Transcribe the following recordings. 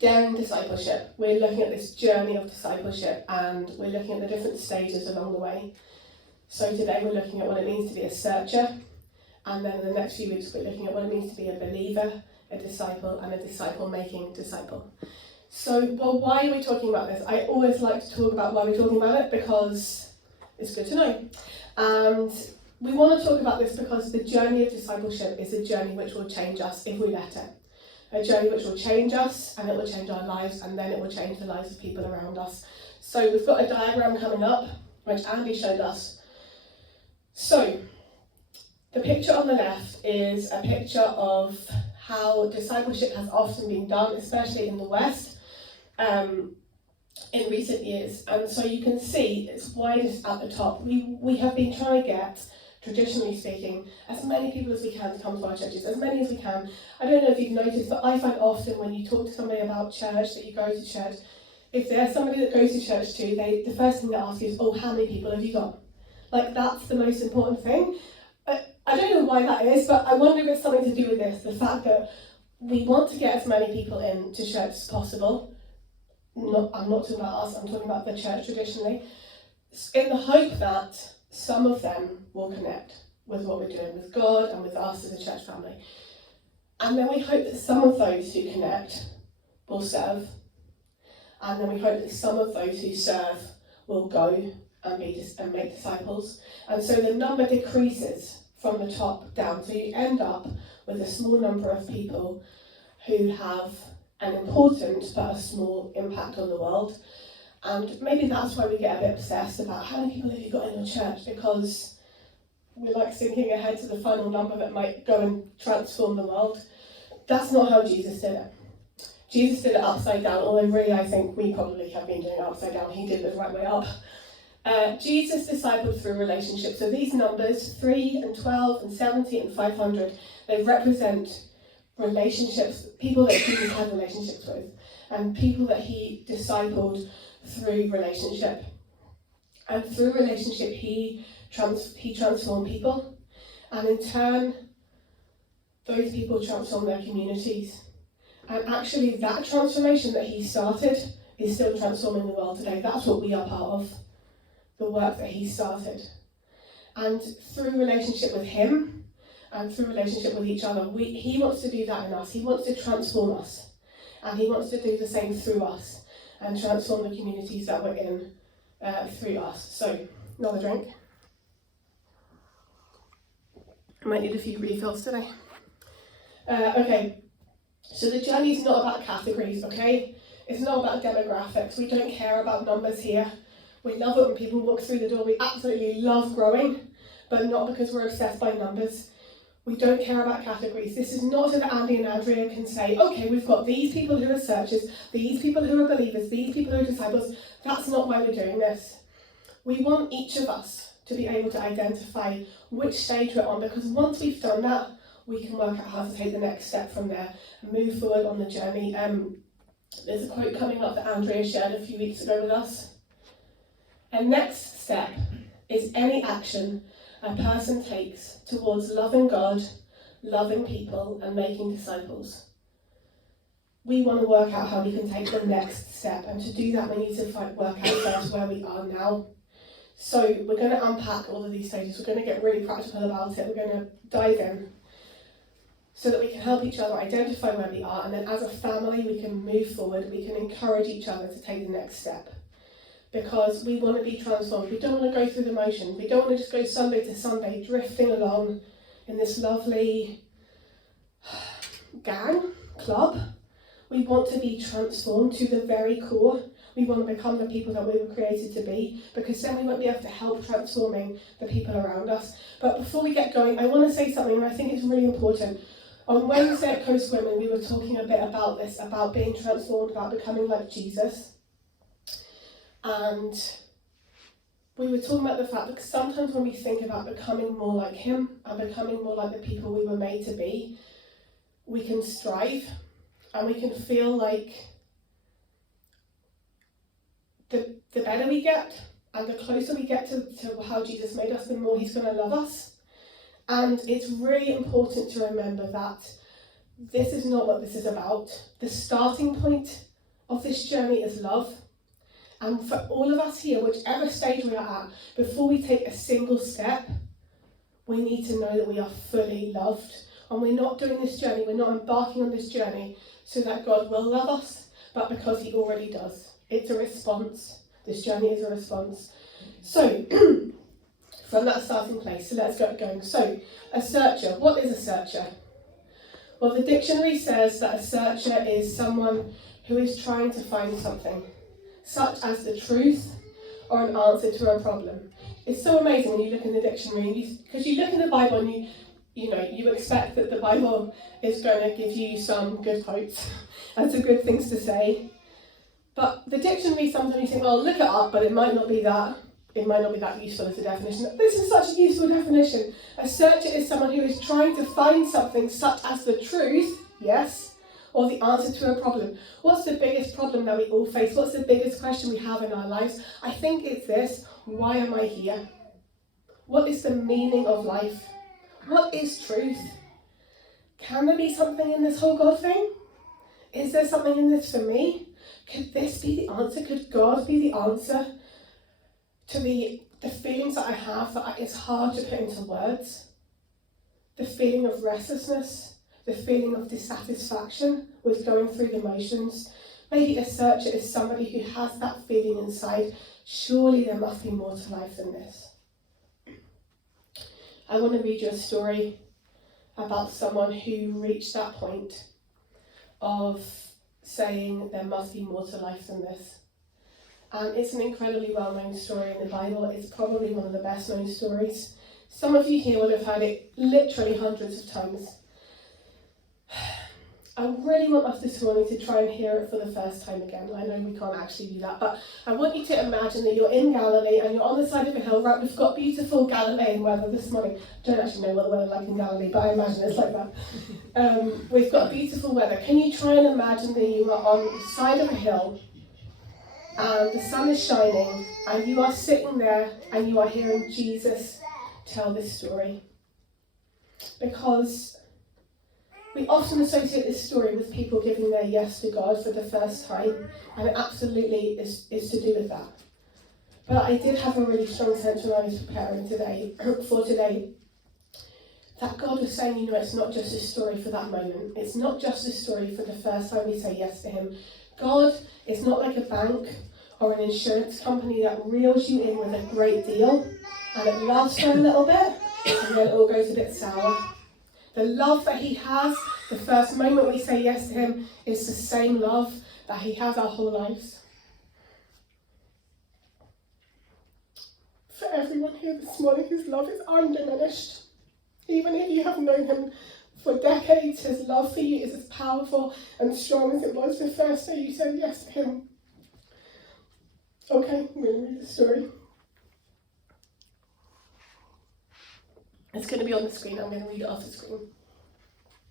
Daring discipleship. We're looking at this journey of discipleship, and we're looking at the different stages along the way. So today we're looking at what it means to be a searcher, and then in the next few weeks we're looking at what it means to be a believer, a disciple, and a disciple-making disciple. So, well, why are we talking about this? I always like to talk about why we're talking about it, because it's good to know. And we want to talk about this because the journey of discipleship is a journey which will change us if we let it. A journey which will change us, and it will change our lives, and then it will change the lives of people around us. So we've got a diagram coming up, which Andy showed us. So, the picture on the left is a picture of how discipleship has often been done, especially in the West, in recent years. And so you can see it's widest at the top. We have been trying to get, traditionally speaking, as many people as we can to come to our churches, as many as we can. I don't know if you've noticed, but I find often when you talk to somebody about church, that you go to church, if there's somebody that goes to church too, the first thing they ask is, oh, how many people have you got? Like, that's the most important thing. I don't know why that is, but I wonder if it's something to do with this, the fact that we want to get as many people in to church as possible. I'm not talking about us, I'm talking about the church traditionally, in the hope that some of them will connect with what we're doing with God and with us as a church family. And then we hope that some of those who connect will serve. And then we hope that some of those who serve will go and make disciples. And so the number decreases from the top down. So you end up with a small number of people who have an important but a small impact on the world. And maybe that's why we get a bit obsessed about how many people have you got in your church, because we're like thinking ahead to the final number that might go and transform the world. That's not how Jesus did it. Jesus did it upside down, although really I think we probably have been doing it upside down. He did it the right way up. Jesus discipled through relationships. So these numbers, 3 and 12 and 70 and 500, they represent relationships, people that Jesus had relationships with, and people that he discipled through relationship. And through relationship, he transformed people, and in turn, those people transformed their communities. And actually, that transformation that he started is still transforming the world today. That's what we are part of, the work that he started. And through relationship with him, and through relationship with each other, he wants to do that in us. He wants to transform us, and he wants to do the same through us, and transform the communities that we're in through us. So, another drink. I might need a few refills today. Okay, so the journey is not about categories, okay? It's not about demographics. We don't care about numbers here. We love it when people walk through the door. We absolutely love growing, but not because we're obsessed by numbers. We don't care about categories. This is not so that Andy and Andrea can say, okay, we've got these people who are searchers, these people who are believers, these people who are disciples. That's not why we're doing this. We want each of us to be able to identify which stage we're on, because once we've done that, we can work out how to take the next step from there and move forward on the journey. There's a quote coming up that Andrea shared a few weeks ago with us. A next step is any action a person takes towards loving God, loving people, and making disciples. We want to work out how we can take the next step, and to do that we need to work out first where we are now. So we're going to unpack all of these stages. We're going to get really practical about it. We're going to dive in so that we can help each other identify where we are, and then as a family we can move forward. We can encourage each other to take the next step, because we want to be transformed. We don't want to go through the motions. We don't want to just go Sunday to Sunday drifting along in this lovely club. We want to be transformed to the very core. We want to become the people that we were created to be, because then we won't be able to help transforming the people around us. But before we get going, I want to say something that I think is really important. On Wednesday at Coast Women, we were talking a bit about this, about being transformed, about becoming like Jesus. And we were talking about the fact that sometimes when we think about becoming more like him and becoming more like the people we were made to be, we can strive and we can feel like the better we get and the closer we get to how Jesus made us, the more he's going to love us. And it's really important to remember that this is not what this is about. The starting point of this journey is love. And for all of us here, whichever stage we are at, before we take a single step, we need to know that we are fully loved. And we're not doing this journey, we're not embarking on this journey so that God will love us, but because he already does. It's a response. This journey is a response. So, from that starting place, so let's get going. So, a searcher. What is a searcher? Well, the dictionary says that a searcher is someone who is trying to find something, such as the truth or an answer to a problem. It's so amazing when you look in the dictionary, because you look in the Bible and you expect that the Bible is going to give you some good quotes and some good things to say. But the dictionary, sometimes you think, well, look it up, but it might not be that useful as a definition. This is such a useful definition. A searcher is someone who is trying to find something such as the truth, yes, or the answer to a problem. What's the biggest problem that we all face? What's the biggest question we have in our lives? I think it's this: why am I here? What is the meaning of life? What is truth? Can there be something in this whole God thing? Is there something in this for me? Could this be the answer? Could God be the answer to the feelings that I have that it's hard to put into words? The feeling of restlessness, the feeling of dissatisfaction with going through the motions. Maybe a searcher is somebody who has that feeling inside. Surely there must be more to life than this. I want to read you a story about someone who reached that point of saying there must be more to life than this. And it's an incredibly well-known story in the Bible. It's probably one of the best-known stories. Some of you here will have heard it literally hundreds of times. I really want us this morning to try and hear it for the first time again. I know we can't actually do that, but I want you to imagine that you're in Galilee and you're on the side of a hill. Right, we've got beautiful Galilean weather this morning. I don't actually know what the weather's like in Galilee, but I imagine it's like that. We've got beautiful weather. Can you try and imagine that you are on the side of a hill and the sun is shining and you are sitting there and you are hearing Jesus tell this story? Because we often associate this story with people giving their yes to God for the first time, and it absolutely is to do with that. But I did have a really strong sense when I was preparing for today, that God was saying, it's not just a story for that moment. It's not just a story for the first time we say yes to him. God is not like a bank or an insurance company that reels you in with a great deal, and it lasts for a little bit, and then it all goes a bit sour. The love that he has, the first moment we say yes to him, is the same love that he has our whole lives. For everyone here this morning, his love is undiminished. Even if you have known him for decades, his love for you is as powerful and strong as it was the first day you said yes to him. Okay, I'm going to read the story. It's going to be on the screen. I'm going to read it off the screen.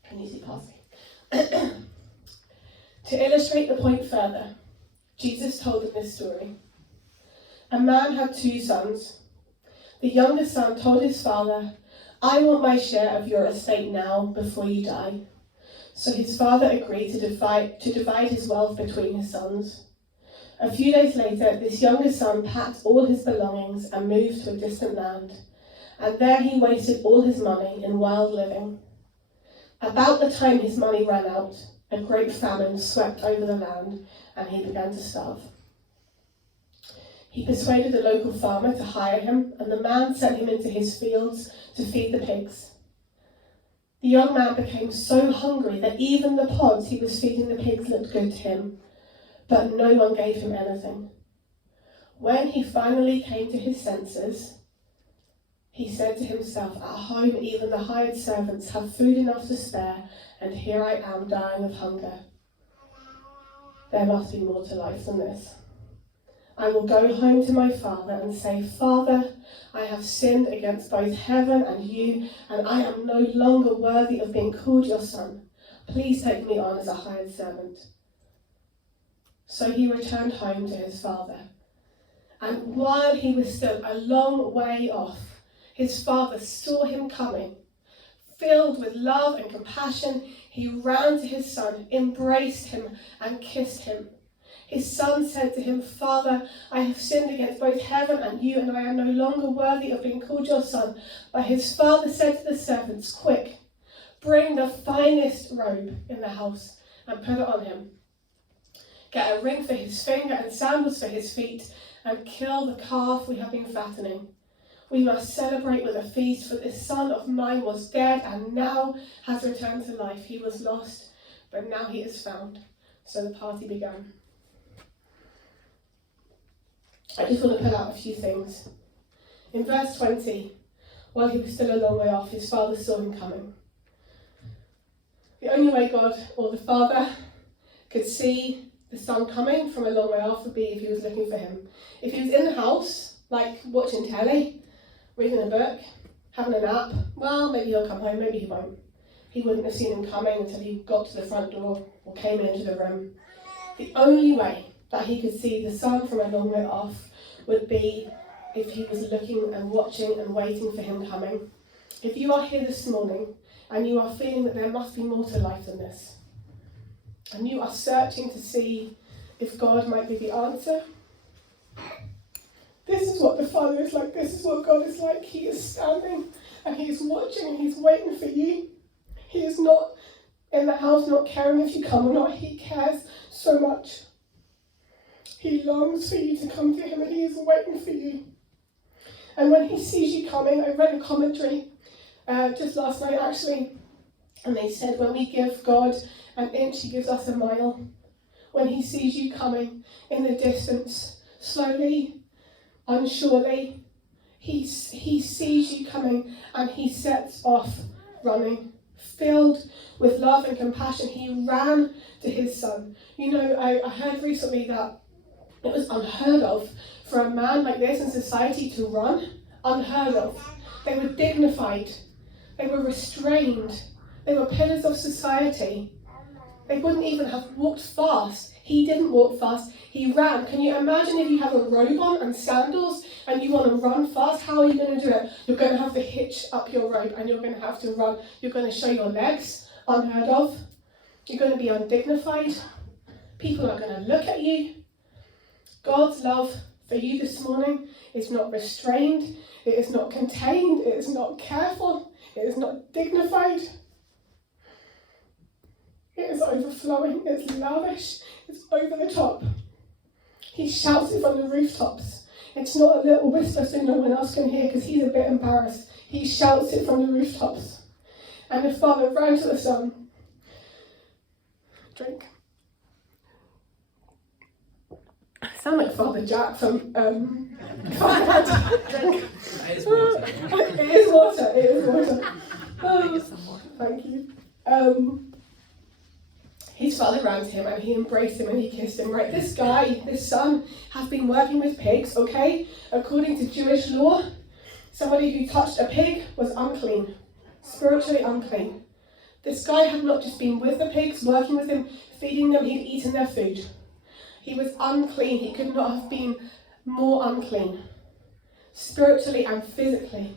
Can you see past me? To illustrate the point further, Jesus told them this story. A man had 2 sons. The younger son told his father, "I want my share of your estate now, before you die." So his father agreed to divide his wealth between his sons. A few days later, this younger son packed all his belongings and moved to a distant land. And there he wasted all his money in wild living. About the time his money ran out, a great famine swept over the land, and he began to starve. He persuaded the local farmer to hire him, and the man sent him into his fields to feed the pigs. The young man became so hungry that even the pods he was feeding the pigs looked good to him, but no one gave him anything. When he finally came to his senses, he said to himself, "At home even the hired servants have food enough to spare, and here I am dying of hunger. There must be more to life than this. I will go home to my father and say, 'Father, I have sinned against both heaven and you, and I am no longer worthy of being called your son. Please take me on as a hired servant.' So he returned home to his father. And while he was still a long way off, his father saw him coming, Filled with love and compassion, he ran to his son, embraced him, and kissed him. His son said to him, "Father, I have sinned against both heaven and you, and I am no longer worthy of being called your son." But his father said to the servants, "Quick, bring the finest robe in the house and put it on him. Get a ring for his finger and sandals for his feet, and kill the calf we have been fattening. We must celebrate with a feast, for this son of mine was dead and now has returned to life. He was lost, but now he is found." So the party began. I just want to pull out a few things. In verse 20, while he was still a long way off, his father saw him coming. The only way God or the father could see the son coming from a long way off would be if he was looking for him. If he was in the house, like watching telly, reading a book, having a nap, well, maybe he'll come home, maybe he won't. He wouldn't have seen him coming until he got to the front door or came into the room. The only way that he could see the son from a long way off would be if he was looking and watching and waiting for him coming. If you are here this morning and you are feeling that there must be more to life than this, and you are searching to see if God might be the answer, this is what the Father is like. This is what God is like. He is standing and he is watching and he's waiting for you. He is not in the house not caring if you come or not. He cares so much. He longs for you to come to him and he is waiting for you. And when he sees you coming, I read a commentary just last night actually, and they said when we give God an inch, he gives us a mile. When he sees you coming in the distance, slowly, unsurely, he sees you coming and he sets off running. Filled with love and compassion, he ran to his son. You know, I heard recently that it was unheard of for a man like this in society to run. Unheard of. They were dignified. They were restrained. They were pillars of society. They wouldn't even have walked fast. He didn't walk fast. He ran. Can you imagine if you have a robe on and sandals and you want to run fast? How are you going to do it? You're going to have to hitch up your robe and you're going to have to run. You're going to show your legs. Unheard of. You're going to be undignified. People are going to look at you. God's love for you this morning is not restrained. It is not contained. It is not careful. It is not dignified. It is overflowing, it's lavish, it's over the top. He shouts it from the rooftops. It's not a little whisper so no one else can hear because he's a bit embarrassed. He shouts it from the rooftops. And the father ran to the son. Drink. I sound like Father Jack from Drink. It is water. It is water, it is water. Oh, thank you. His father ran to him and he embraced him and he kissed him. Right, this guy, this son, has been working with pigs, okay? According to Jewish law, somebody who touched a pig was unclean, spiritually unclean. This guy had not just been with the pigs, working with them, feeding them, he'd eaten their food. He was unclean. He could not have been more unclean, spiritually and physically.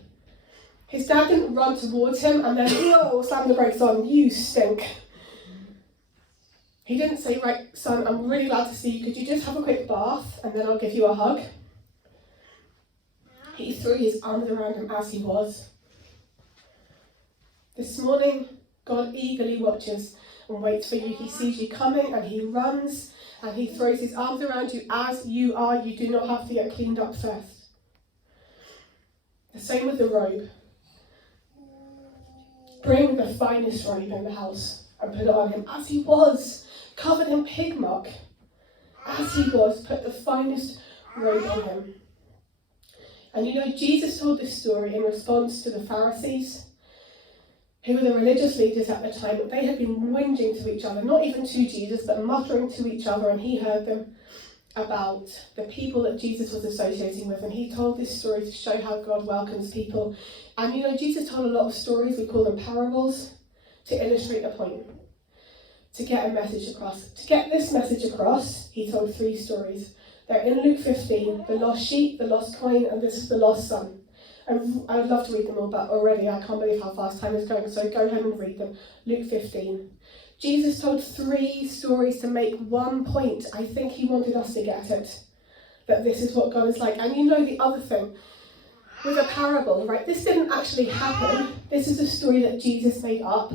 His dad didn't run towards him and then, slam the brakes on, you stink. He didn't say, right, son, I'm really glad to see you. Could you just have a quick bath and then I'll give you a hug? He threw his arms around him as he was. This morning, God eagerly watches and waits for you. He sees you coming and he runs and he throws his arms around you as you are. You do not have to get cleaned up first. The same with the robe. Bring the finest robe in the house and put it on him as he was. Covered in pig muck, as he was, put the finest robe on him. And you know, Jesus told this story in response to the Pharisees, who were the religious leaders at the time. They had been whinging to each other, not even to Jesus, but muttering to each other, and he heard them about the people that Jesus was associating with, and he told this story to show how God welcomes people. And you know, Jesus told a lot of stories, we call them parables, to illustrate a point. To get a message across. To get this message across, he told 3 stories. They're in Luke 15, the lost sheep, the lost coin, and this is the lost son. I would love to read them all, but already I can't believe how fast time is going, so go home and read them. Luke 15. Jesus told 3 stories to make one point. I think he wanted us to get it, that this is what God is like. And you know the other thing, with a parable, right? This didn't actually happen. This is a story that Jesus made up.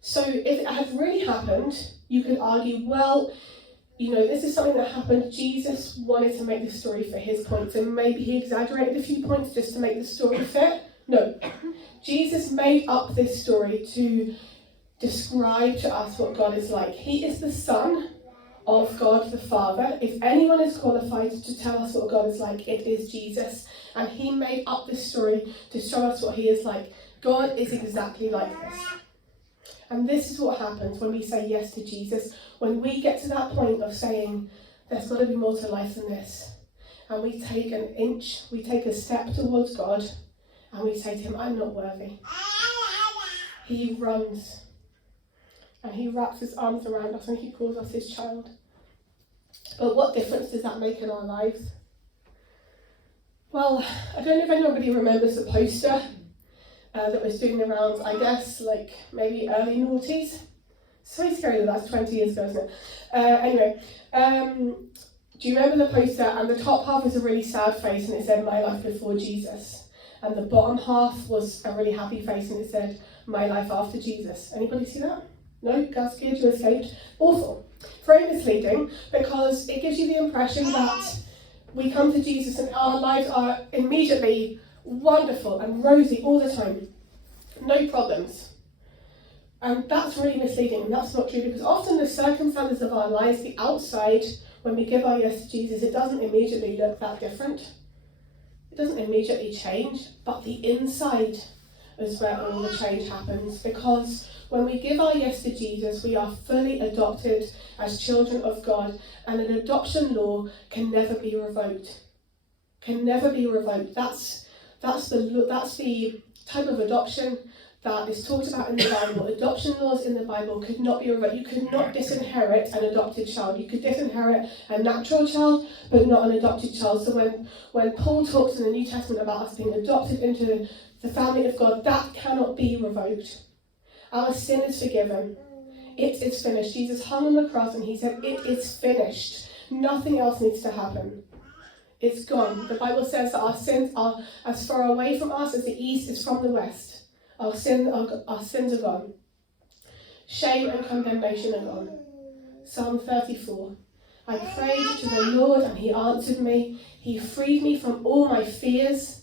So if it had really happened, you could argue, well, you know, this is something that happened. Jesus wanted to make the story for his points, and maybe he exaggerated a few points just to make the story fit. No. Jesus made up this story to describe to us what God is like. He is the Son of God the Father. If anyone is qualified to tell us what God is like, it is Jesus. And he made up this story to show us what he is like. God is exactly like this. And this is what happens when we say yes to Jesus. When we get to that point of saying, there's got to be more to life than this. And we take an inch, we take a step towards God, and we say to him, I'm not worthy. He runs. And he wraps his arms around us and he calls us his child. But what difference does that make in our lives? Well, I don't know if anybody remembers the poster that was doing the rounds, I guess, like maybe early noughties. So scary that that's 20 years ago, isn't it? Anyway, do you remember the poster? And the top half was a really sad face and it said, my life before Jesus. And the bottom half was a really happy face and it said, my life after Jesus. Anybody see that? No? That's good, you escaped. Awful. Very misleading, because it gives you the impression that we come to Jesus and our lives are immediately wonderful and rosy all the time. No problems. And that's really misleading, and that's not true, because often the circumstances of our lives, the outside, when we give our yes to Jesus, it doesn't immediately look that different. It doesn't immediately change, but the inside is where all the change happens, because when we give our yes to Jesus, we are fully adopted as children of God, and an adoption law can never be revoked. Can never be revoked. That's the type of adoption that is talked about in the Bible. Adoption laws in the Bible could not be revoked. You could not disinherit an adopted child. You could disinherit a natural child, but not an adopted child. So when Paul talks in the New Testament about us being adopted into the family of God, that cannot be revoked. Our sin is forgiven. It is finished. Jesus hung on the cross and he said, it is finished. Nothing else needs to happen. It's gone. The Bible says that our sins are as far away from us as the east is from the west. Our sins are gone. Shame and condemnation are gone. Psalm 34. I prayed to the Lord and he answered me. He freed me from all my fears.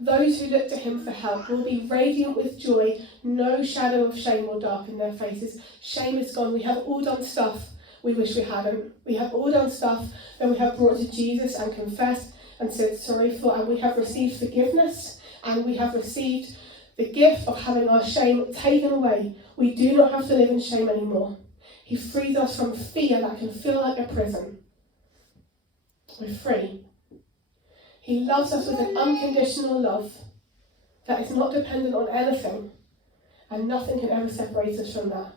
Those who look to him for help will be radiant with joy. No shadow of shame will darken their faces. Shame is gone. We have all done stuff we wish we hadn't. We have all done stuff that we have brought to Jesus and confessed and said sorry for, and we have received forgiveness, and we have received the gift of having our shame taken away. We do not have to live in shame anymore. He frees us from fear that can feel like a prison. We're free. He loves us with an unconditional love that is not dependent on anything, and nothing can ever separate us from that.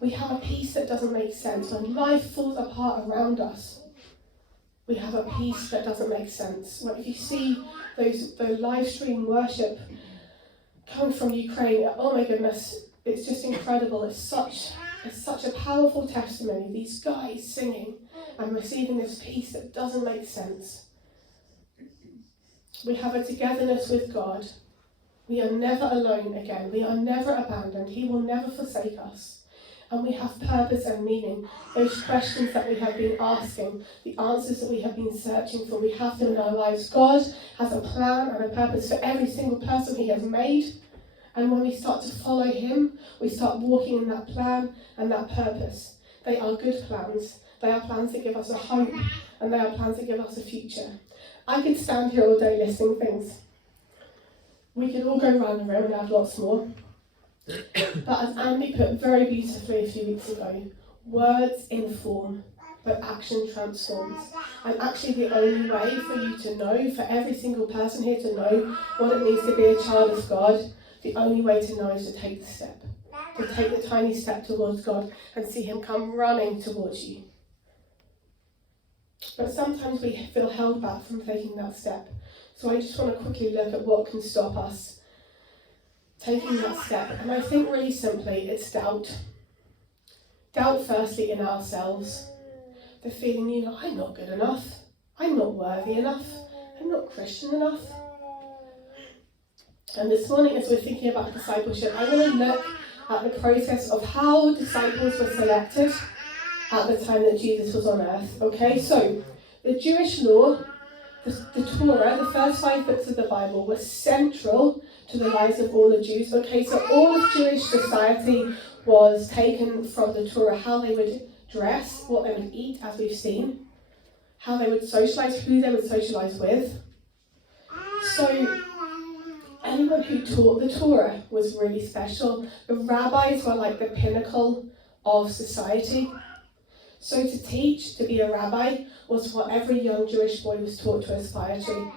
We have a peace that doesn't make sense. When life falls apart around us, we have a peace that doesn't make sense. When if you see the live stream worship coming from Ukraine, oh my goodness, it's just incredible. It's such a powerful testimony. These guys singing and receiving this peace that doesn't make sense. We have a togetherness with God. We are never alone again. We are never abandoned. He will never forsake us. And we have purpose and meaning. Those questions that we have been asking, the answers that we have been searching for, we have them in our lives. God has a plan and a purpose for every single person he has made. And when we start to follow him, we start walking in that plan and that purpose. They are good plans. They are plans that give us a hope, and they are plans that give us a future. I could stand here all day listing things. We could all go around the room and add lots more. But as Andy put very beautifully a few weeks ago, words inform, but action transforms. And actually the only way for you to know, for every single person here to know what it means to be a child of God, the only way to know is to take the step. To take the tiny step towards God and see him come running towards you. But sometimes we feel held back from taking that step. So I just want to quickly look at what can stop us taking that step. And I think really simply, it's doubt. Doubt firstly in ourselves. The feeling, I'm not good enough. I'm not worthy enough. I'm not Christian enough. And this morning, as we're thinking about discipleship, I want to look at the process of how disciples were selected at the time that Jesus was on earth. Okay, so the Jewish law, the Torah, the first 5 books of the Bible, were central to the lives of all the Jews. Okay, so all of Jewish society was taken from the Torah, how they would dress, what they would eat, as we've seen, how they would socialise, who they would socialise with. So anyone who taught the Torah was really special. The rabbis were like the pinnacle of society. So to teach, to be a rabbi, was what every young Jewish boy was taught to aspire to.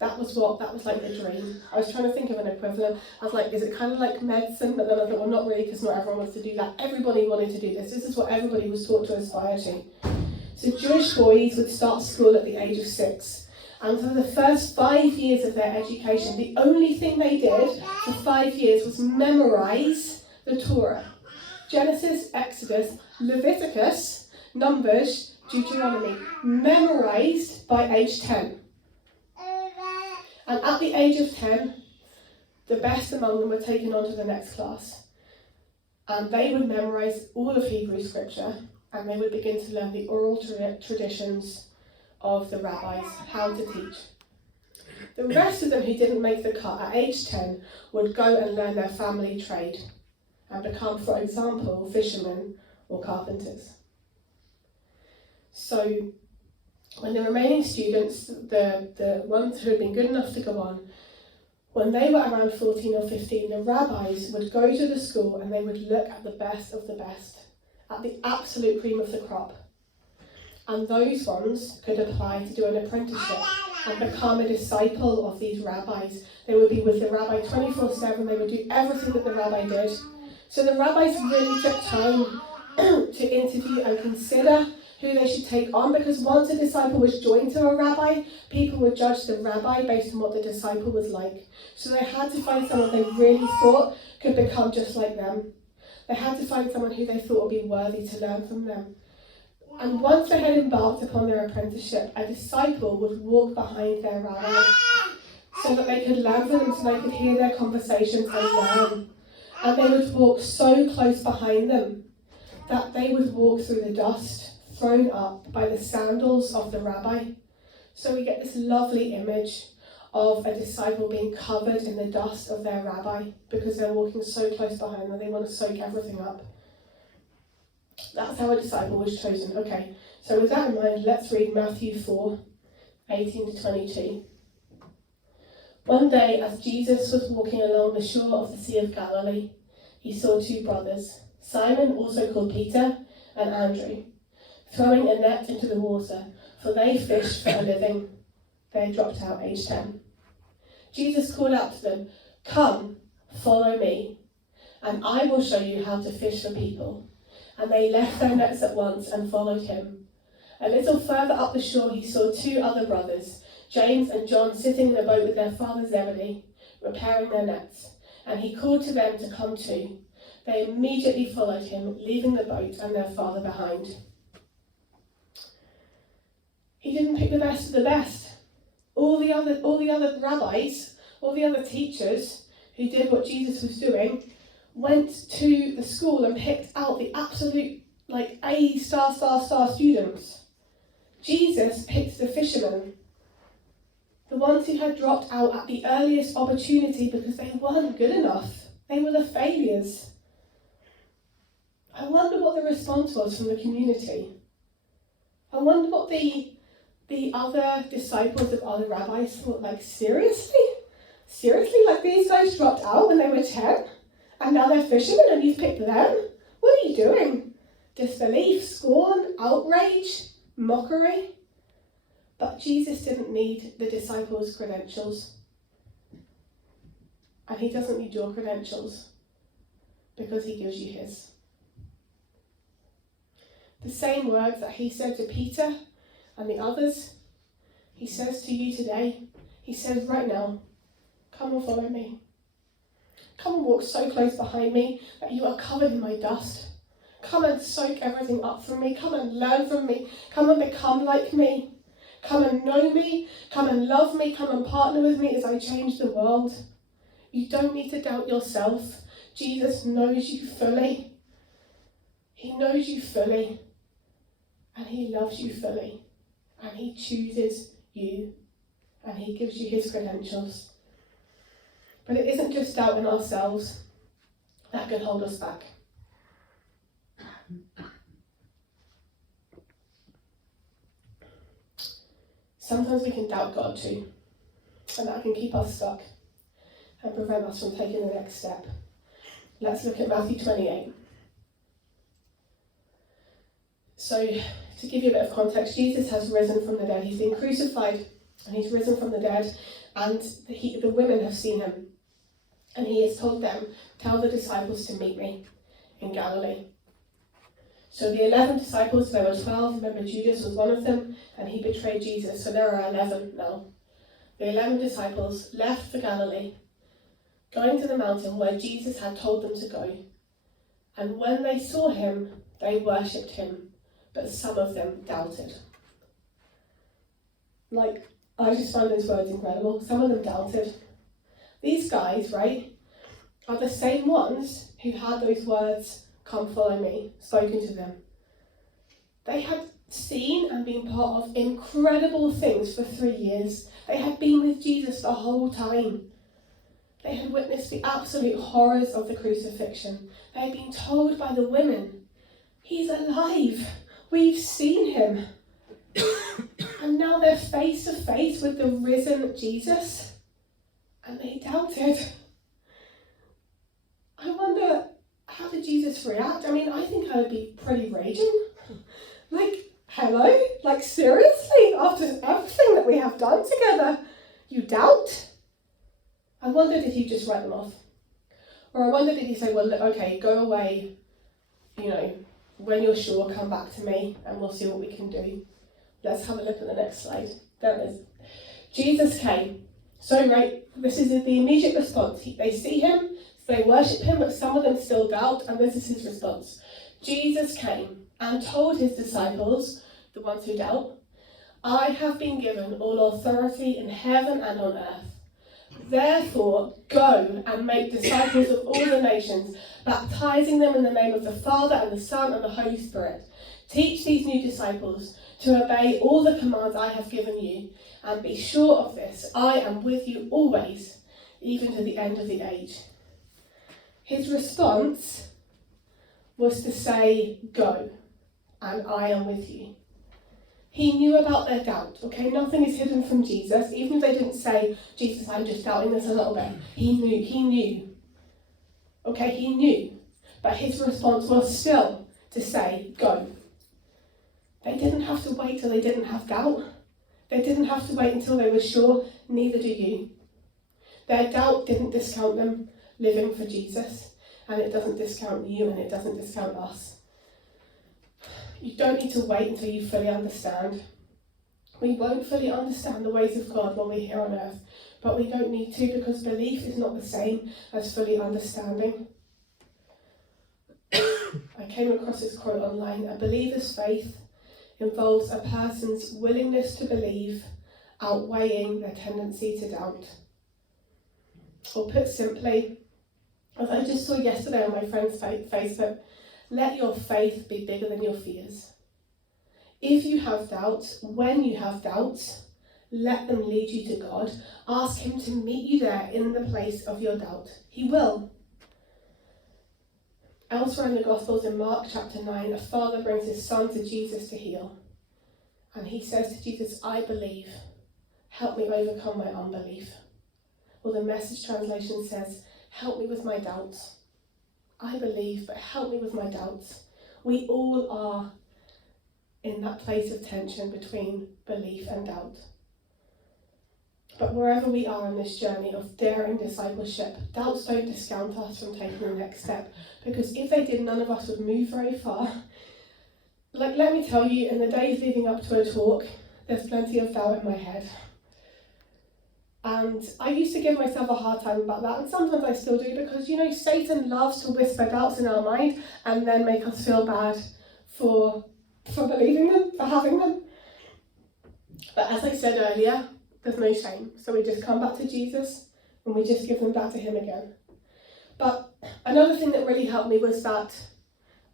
That was like the dream. I was trying to think of an equivalent. I was like, is it kind of like medicine? But then I thought, well, not really, because not everyone wants to do that. Everybody wanted to do this. This is what everybody was taught to aspire to. So Jewish boys would start school at the age of 6. And for the first 5 years of their education, the only thing they did for 5 years was memorize the Torah. Genesis, Exodus, Leviticus, Numbers, Deuteronomy. Memorized by age 10. And at the age of 10, the best among them were taken on to the next class. And they would memorize all of Hebrew scripture, and they would begin to learn the oral traditions of the rabbis, how to teach. The rest of them who didn't make the cut at age 10 would go and learn their family trade and become, for example, fishermen or carpenters. So when the remaining students, the ones who had been good enough to go on, when they were around 14 or 15, the rabbis would go to the school and they would look at the best of the best, at the absolute cream of the crop. And those ones could apply to do an apprenticeship and become a disciple of these rabbis. They would be with the rabbi 24/7, they would do everything that the rabbi did. So the rabbis really took time to interview and consider who they should take on, because once a disciple was joined to a rabbi, people would judge the rabbi based on what the disciple was like. So they had to find someone they really thought could become just like them. They had to find someone who they thought would be worthy to learn from them. And once they had embarked upon their apprenticeship, a disciple would walk behind their rabbi so that they could learn from them, so they could hear their conversations and learn. And they would walk so close behind them that they would walk through the dust thrown up by the sandals of the rabbi. So we get this lovely image of a disciple being covered in the dust of their rabbi because they're walking so close behind them, they want to soak everything up. That's how a disciple was chosen. Okay, so with that in mind, let's read Matthew 4, 18 to 22. One day, as Jesus was walking along the shore of the Sea of Galilee, he saw 2 brothers, Simon, also called Peter, and Andrew, throwing a net into the water, for they fished for a living. They had dropped out age 10. Jesus called out to them, "Come, follow me, and I will show you how to fish for people." And they left their nets at once and followed him. A little further up the shore he saw 2 other brothers, James and John, sitting in a boat with their father Zebedee, repairing their nets. And he called to them to come too. They immediately followed him, leaving the boat and their father behind. He didn't pick the best of the best. All the other rabbis, all the other teachers who did what Jesus was doing, went to the school and picked out the absolute A star students. Jesus picked the fishermen, the ones who had dropped out at the earliest opportunity because they weren't good enough. They were the failures. I wonder what the response was from the community. I wonder what the other disciples of other rabbis thought, seriously? Seriously? These guys dropped out when they were 10? And now they're fishermen and you've picked them? What are you doing? Disbelief, scorn, outrage, mockery? But Jesus didn't need the disciples' credentials. And he doesn't need your credentials because he gives you his. The same words that he said to Peter and the others, he says to you today. He says right now, come and follow me. Come and walk so close behind me that you are covered in my dust. Come and soak everything up from me. Come and learn from me. Come and become like me. Come and know me. Come and love me. Come and partner with me as I change the world. You don't need to doubt yourself. Jesus knows you fully. He knows you fully. And he loves you fully. And he chooses you. And he gives you his credentials. But it isn't just doubt in ourselves that can hold us back. Sometimes we can doubt God too, and that can keep us stuck and prevent us from taking the next step. Let's look at Matthew 28. So, to give you a bit of context, Jesus has risen from the dead. He's been crucified and he's risen from the dead, and the women have seen him. And he has told them, tell the disciples to meet me in Galilee. So the 11 disciples, there were 12, remember Judas was one of them, and he betrayed Jesus, so there are 11 now. The 11 disciples left for Galilee, going to the mountain where Jesus had told them to go. And when they saw him, they worshipped him, but some of them doubted. I just find those words incredible. Some of them doubted. These guys, right, are the same ones who had those words, come follow me, spoken to them. They had seen and been part of incredible things for 3 years. They had been with Jesus the whole time. They had witnessed the absolute horrors of the crucifixion. They had been told by the women, he's alive, we've seen him. And now they're face to face with the risen Jesus, and they doubted. I wonder, how did Jesus react? I mean, I think I would be pretty raging. Hello? Seriously? After everything that we have done together, you doubt? I wonder, did he just write them off? Or I wonder, did he say, well, okay, go away, when you're sure, come back to me and we'll see what we can do. Let's have a look at the next slide. There it is. Jesus came. So, right, this is the immediate response. They see him, they worship him, but some of them still doubt, and this is his response. Jesus came and told his disciples, the ones who doubt, I have been given all authority in heaven and on earth. Therefore, go and make disciples of all the nations, baptizing them in the name of the Father and the Son and the Holy Spirit. Teach these new disciples to obey all the commands I have given you, and be sure of this, I am with you always, even to the end of the age. His response was to say, go, and I am with you. He knew about their doubt, okay? Nothing is hidden from Jesus. Even if they didn't say, Jesus, I'm just doubting this a little bit. He knew. Okay, he knew. But his response was still to say, go. They didn't have to wait till they didn't have doubt. They didn't have to wait until they were sure, neither do you. Their doubt didn't discount them living for Jesus, and it doesn't discount you, and it doesn't discount us. You don't need to wait until you fully understand. We won't fully understand the ways of God when we're here on earth, but we don't need to, because belief is not the same as fully understanding. I came across this quote online: a believer's faith involves a person's willingness to believe outweighing their tendency to doubt. Or put simply, as I just saw yesterday on my friend's Facebook, let your faith be bigger than your fears. If you have doubts, when you have doubts, let them lead you to God. Ask him to meet you there in the place of your doubt. He will. Elsewhere in the Gospels, in Mark chapter 9, a father brings his son to Jesus to heal. And he says to Jesus, I believe. Help me overcome my unbelief. Or the Message translation says, help me with my doubts. I believe, but help me with my doubts. We all are in that place of tension between belief and doubt. But wherever we are in this journey of daring discipleship, doubts don't discount us from taking the next step, because if they did, none of us would move very far. Let me tell you, in the days leading up to a talk, there's plenty of doubt in my head. And I used to give myself a hard time about that, and sometimes I still do, because, you know, Satan loves to whisper doubts in our mind and then make us feel bad for believing them, for having them. But as I said earlier, there's no shame. So we just come back to Jesus and we just give them back to him again. But another thing that really helped me was that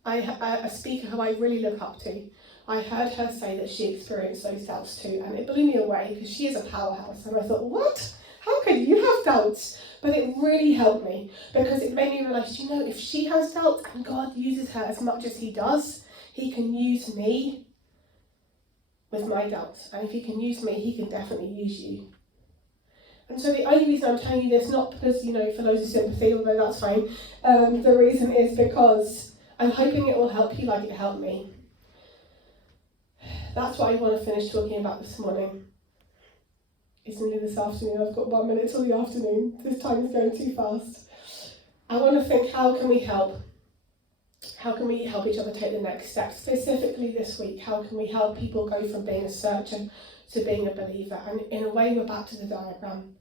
a speaker who I really look up to, I heard her say that she experienced those doubts too, and it blew me away because she is a powerhouse. And I thought, what? How could you have doubts? But it really helped me because it made me realise, you know, if she has doubts and God uses her as much as he does, he can use me with my doubts. And if he can use me, he can definitely use you. And so the only reason I'm telling you this, not because, you know, for loads of sympathy, although that's fine, the reason is because I'm hoping it will help you like it helped me. That's what I want to finish talking about this morning. It's only this afternoon. I've got 1 minute till the afternoon. This time is going too fast. I want to think, how can we help? How can we help each other take the next step? Specifically this week, how can we help people go from being a searcher to being a believer? And in a way, we're back to the diagram,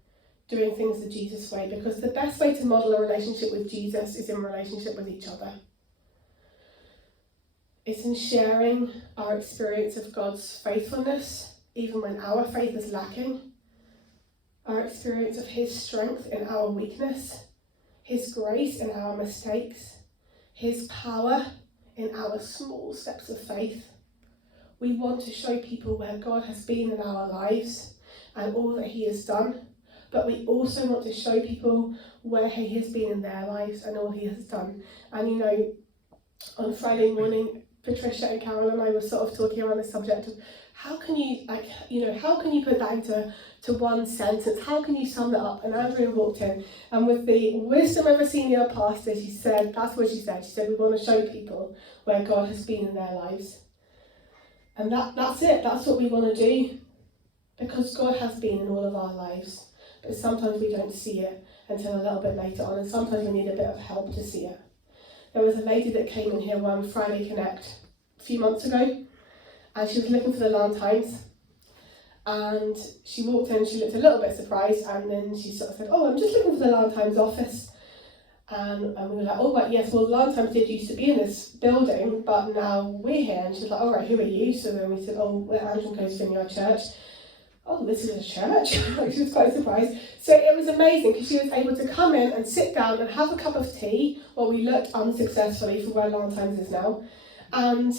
doing things the Jesus way, because the best way to model a relationship with Jesus is in relationship with each other. It's in sharing our experience of God's faithfulness, even when our faith is lacking, our experience of his strength in our weakness, his grace in our mistakes, his power in our small steps of faith. We want to show people where God has been in our lives and all that he has done, but we also want to show people where he has been in their lives and all he has done. And, you know, on Friday morning, Patricia and Carol and I were sort of talking around the subject of how can you, how can you put that into one sentence? How can you sum that up? And Andrea walked in, and with the wisdom of a senior pastor, she said, that's what she said. She said, we want to show people where God has been in their lives. And that's it. That's what we want to do, because God has been in all of our lives. But sometimes we don't see it until a little bit later on, and sometimes we need a bit of help to see it. There was a lady that came in here one Friday Connect a few months ago, and she was looking for the Land Times, and she walked in, she looked a little bit surprised, and then she sort of said, oh, I'm just looking for the Land Times office. And we were like, oh, right, yes, well, the Land Times did used to be in this building, but now we're here. And she was like, all right, who are you? So then we said, oh, we're Antrim Vineyard Church. Oh, this is a church? She was quite surprised. So it was amazing because she was able to come in and sit down and have a cup of tea while we looked unsuccessfully for where Land Times is now, and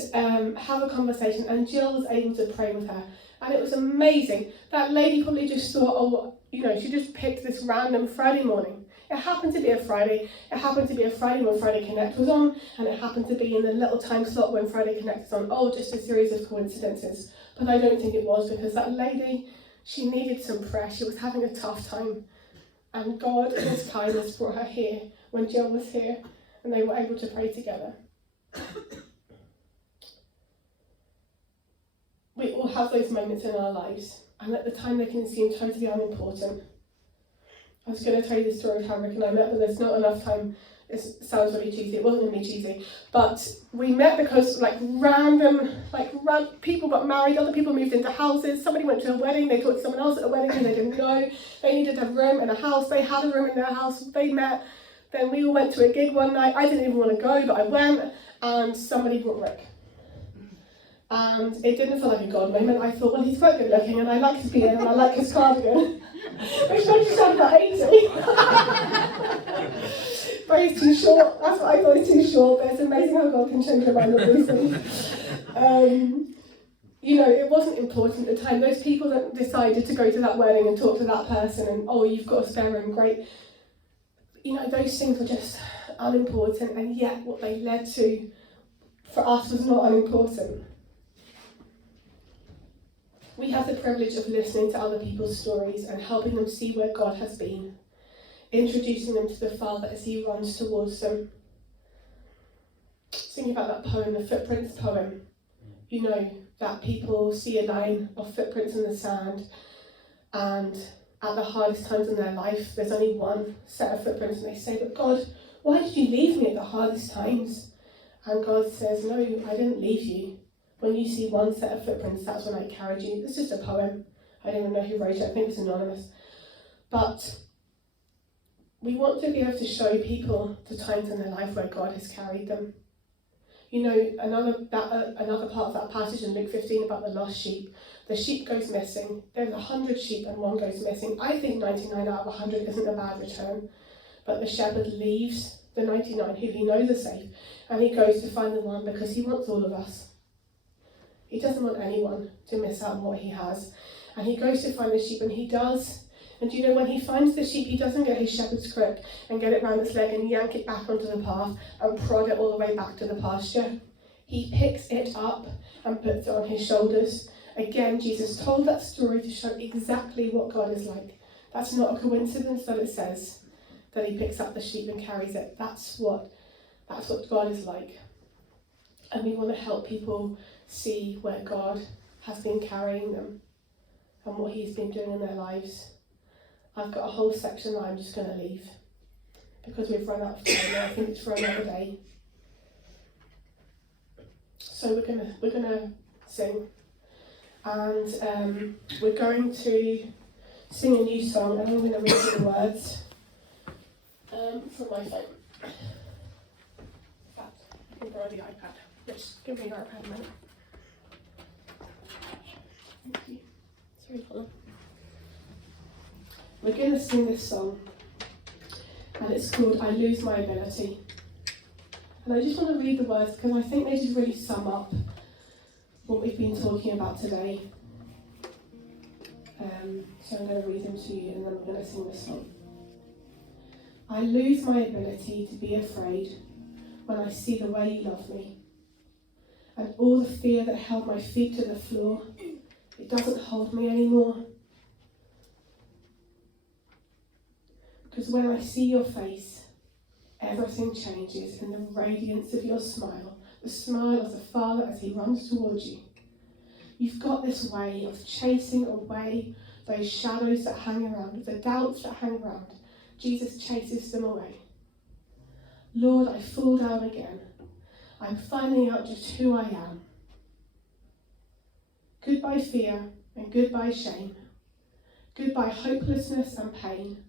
have a conversation, and Jill was able to pray with her. And it was amazing. That lady probably just thought, oh, you know, she just picked this random Friday morning. It happened to be a Friday. It happened to be a Friday when Friday Connect was on, and it happened to be in the little time slot when Friday Connect was on. Oh, just a series of coincidences. But I don't think it was, because that lady, she needed some prayer. She was having a tough time. And God, in his kindness, brought her here when Jill was here, and they were able to pray together. We all have those moments in our lives, and at the time they can seem totally unimportant. I was going to tell you the story of how Rick and I met, but there's not enough time. It sounds really cheesy. It wasn't going to be cheesy. But we met because random people got married, other people moved into houses, somebody went to a wedding, they talked to someone else at a wedding who they didn't know, they needed a room in a house, they had a room in their house, they met, then we all went to a gig one night. I didn't even want to go, but I went, and somebody brought Rick. And it didn't feel like a God moment. I thought, well, he's quite good looking, and I like his beard, and I like his cardigan. Which makes you sound about 80. But he's too short. That's what I thought, he's too short. But it's amazing how God can change your mind on these things. It wasn't important at the time. Those people that decided to go to that wedding and talk to that person, and, oh, you've got a spare room, great. Those things were just unimportant, and yet what they led to for us was not unimportant. We have the privilege of listening to other people's stories and helping them see where God has been, introducing them to the Father as he runs towards them. Thinking about that poem, the Footprints poem, that people see a line of footprints in the sand, and at the hardest times in their life, there's only one set of footprints, and they say, but God, why did you leave me at the hardest times? And God says, no, I didn't leave you. When you see one set of footprints, that's when I carried you. It's just a poem. I don't even know who wrote it. I think it's anonymous. But we want to be able to show people the times in their life where God has carried them. You know, another part of that passage in Luke 15 about the lost sheep. The sheep goes missing. There's 100 sheep and one goes missing. I think 99 out of 100 isn't a bad return. But the shepherd leaves the 99 who he knows are safe, and he goes to find the one because he wants all of us. He doesn't want anyone to miss out on what he has. And he goes to find the sheep, and he does. And you know, when he finds the sheep, he doesn't get his shepherd's crook and get it round its leg and yank it back onto the path and prod it all the way back to the pasture. He picks it up and puts it on his shoulders. Again, Jesus told that story to show exactly what God is like. That's not a coincidence that it says that he picks up the sheep and carries it. That's what God is like. And we want to help people see where God has been carrying them and what he's been doing in their lives. I've got a whole section that I'm just going to leave because we've run out of time and I think it's for another day. So we're gonna sing, and we're going to sing a new song, and I'm going to read you the words from my phone. I can borrow the iPad. Just give me your iPad a minute. Thank you. Sorry, hold on. We're going to sing this song, and it's called I Lose My Ability. And I just want to read the words because I think they just really sum up what we've been talking about today. So I'm going to read them to you and then we're going to sing this song. I lose my ability to be afraid when I see the way you love me. And all the fear that held my feet to the floor, it doesn't hold me anymore. Because when I see your face, everything changes in the radiance of your smile, the smile of the Father as he runs towards you. You've got this way of chasing away those shadows that hang around, the doubts that hang around. Jesus chases them away. Lord, I fall down again. I'm finding out just who I am. Goodbye fear and goodbye shame. Goodbye hopelessness and pain.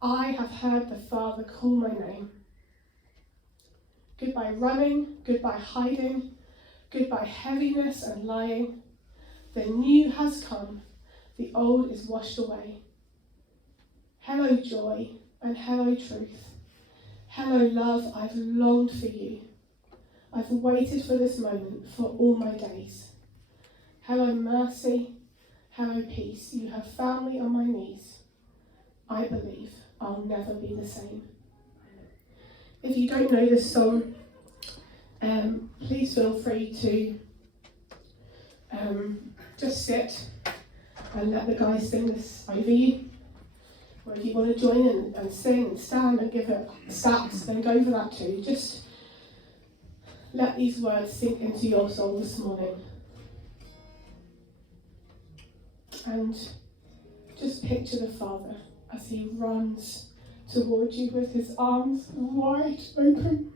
I have heard the Father call my name. Goodbye running, goodbye hiding, goodbye heaviness and lying. The new has come, the old is washed away. Hello joy and hello truth. Hello love, I've longed for you. I've waited for this moment for all my days. Hello mercy, hello peace. You have found me on my knees. I believe I'll never be the same. If you don't know this song, please feel free to just sit and let the guys sing this over you. Or if you want to join in and sing and stand and give it stats, then go for that too. Just let these words sink into your soul this morning. And just picture the Father as he runs towards you with his arms wide open.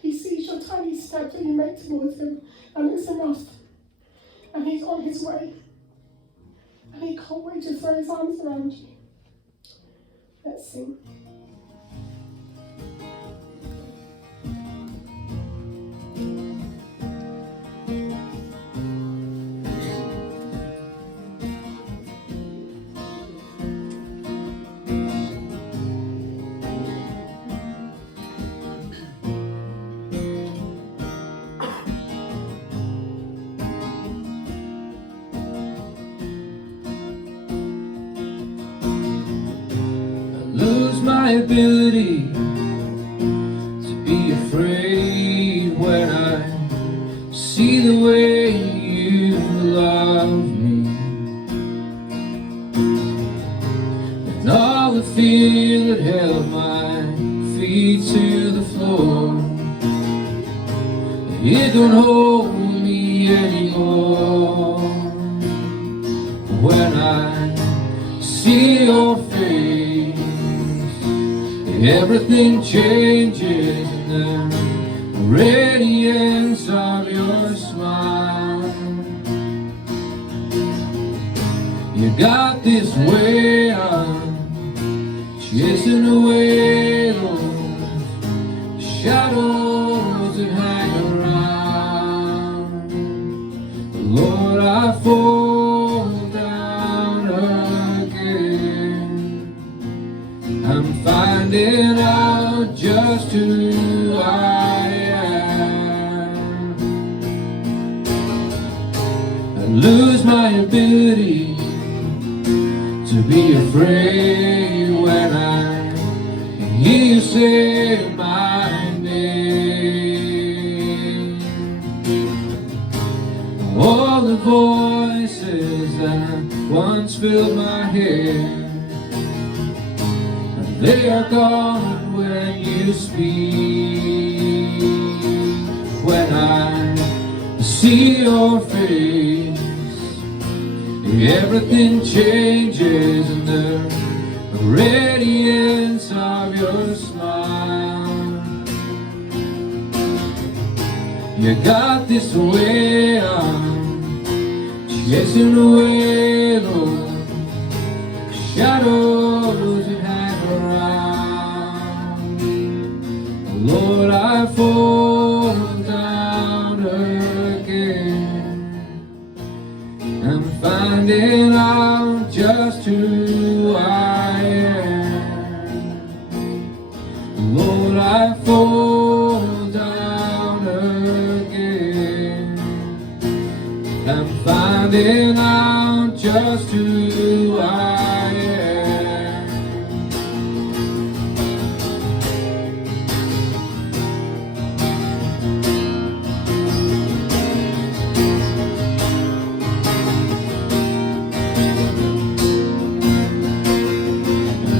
He sees your tiny step that you make towards him, and it's enough. And he's on his way. And he can't wait to throw his arms around you. Let's sing. My ability to be afraid when I see the way you love me, and all the fear that held my feet to the floor, it don't hold me anymore. When I see your face, everything changes in the radiance of your smile. You got this way of chasing away those shadows that hang around. Lord, I fall down again. I'm finding out just who I am. I lose my ability to be afraid when I hear you say my name. All the voices that once filled my head, they are gone when you speak. When I see your face, everything changes in the radiance of your smile. You got this way of chasing away those shadows that hang around. Lord, I fall down again. I'm finding out just who I am. Lord, I fall down again. I'm finding out just who I am.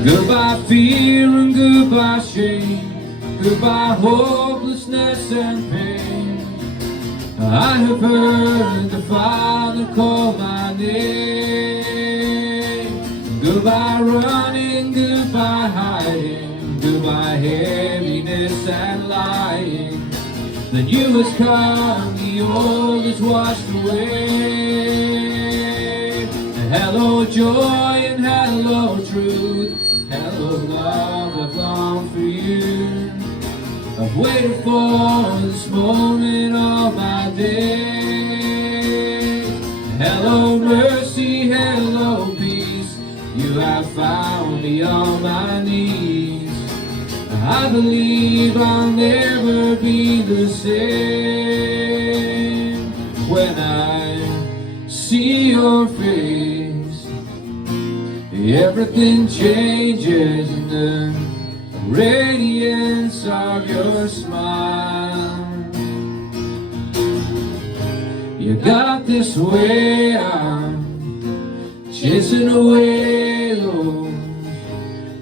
Goodbye fear and goodbye shame, goodbye hopelessness and pain. I have heard the Father call my name. Goodbye running, goodbye hiding, goodbye heaviness and lying. The new has come, the old is washed away. Hello joy and hello truth, hello love, I've longed for you. I've waited for this moment all my days. Hello mercy, hello peace, you have found me on my knees. I believe I'll never be the same. When I see your face, everything changes in the radiance of your smile. You got this way of chasing away those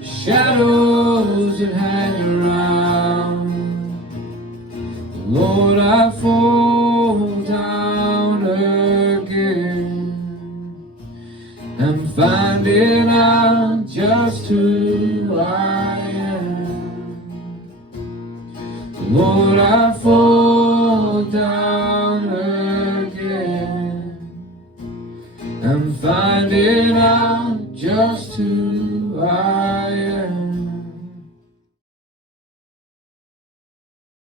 shadows that hang around. Lord, I fall down again. I'm finding out just who I am. Lord, I fall down again. I'm finding out just who I am.